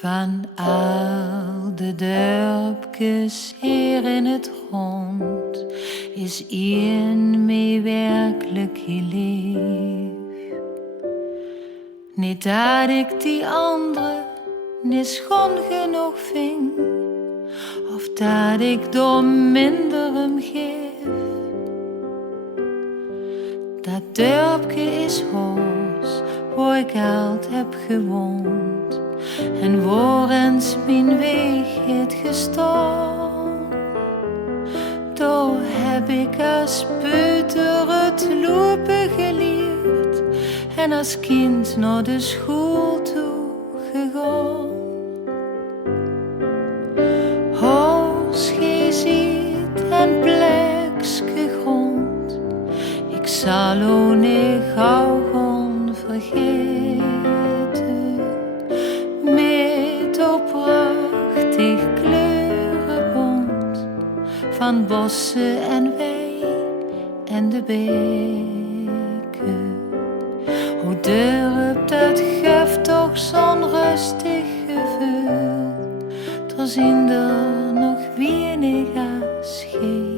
Van al de dorpjes hier in het rond is één mee werkelijk heel lief. Niet dat ik die andere niet schoon genoeg vind, of dat ik door minder hem geef. Dat dorpje is Hoos, waar ik altijd heb gewoond, en waar eens mijn weg heeft gestaan. Daar heb ik als peuter het lopen geleerd en als kind naar de school toe gegaan. Hoos, gij ziet een plekje grond, ik zal ook niet gauw gaan vergeten. Met op prachtig kleurenbont van bossen en wei en de beken. Hoe dorp dat geeft toch zo'n rustig gevoel, er zijn er nog weinig als gij.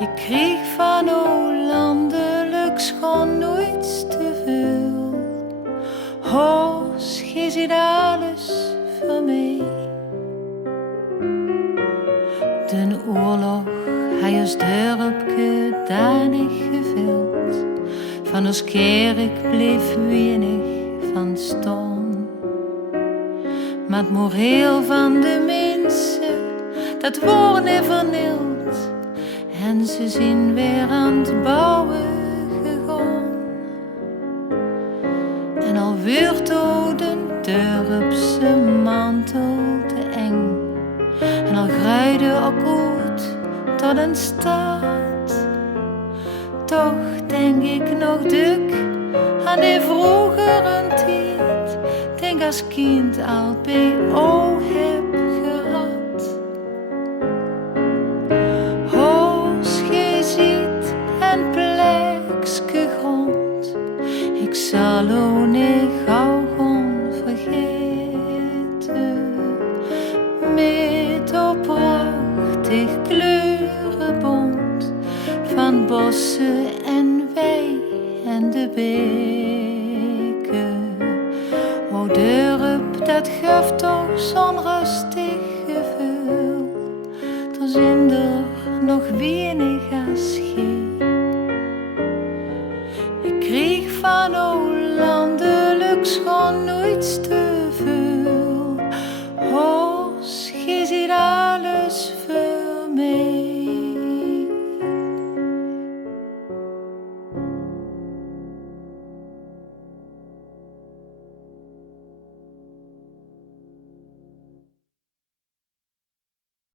Ik kreeg van landelijk schoon nooit te veel. Hoos, gij ziet alles voor mij. De oorlog, hij is dorpje danig gevuld. Van ons kerk bleef weinig van staan. Maar het moreel van de mensen, dat wordt niet vernield. En ze zijn weer aan het bouwen gegaan. En al wordt ook de dorpse mantel te eng, en al gruide ook goed tot een stad, toch denk ik nog duk aan die vroegere tijd. Denk als kind al bij o heb gehad. Hoos, gij ziet een plekje grond, ik zal ook niet gauw gaan vergeten. Met op prachtig kleurenbont van bossen en wei en de beken. O dorp, dat geeft toch zo'n rustig gevoel, er zijn er nog weinig als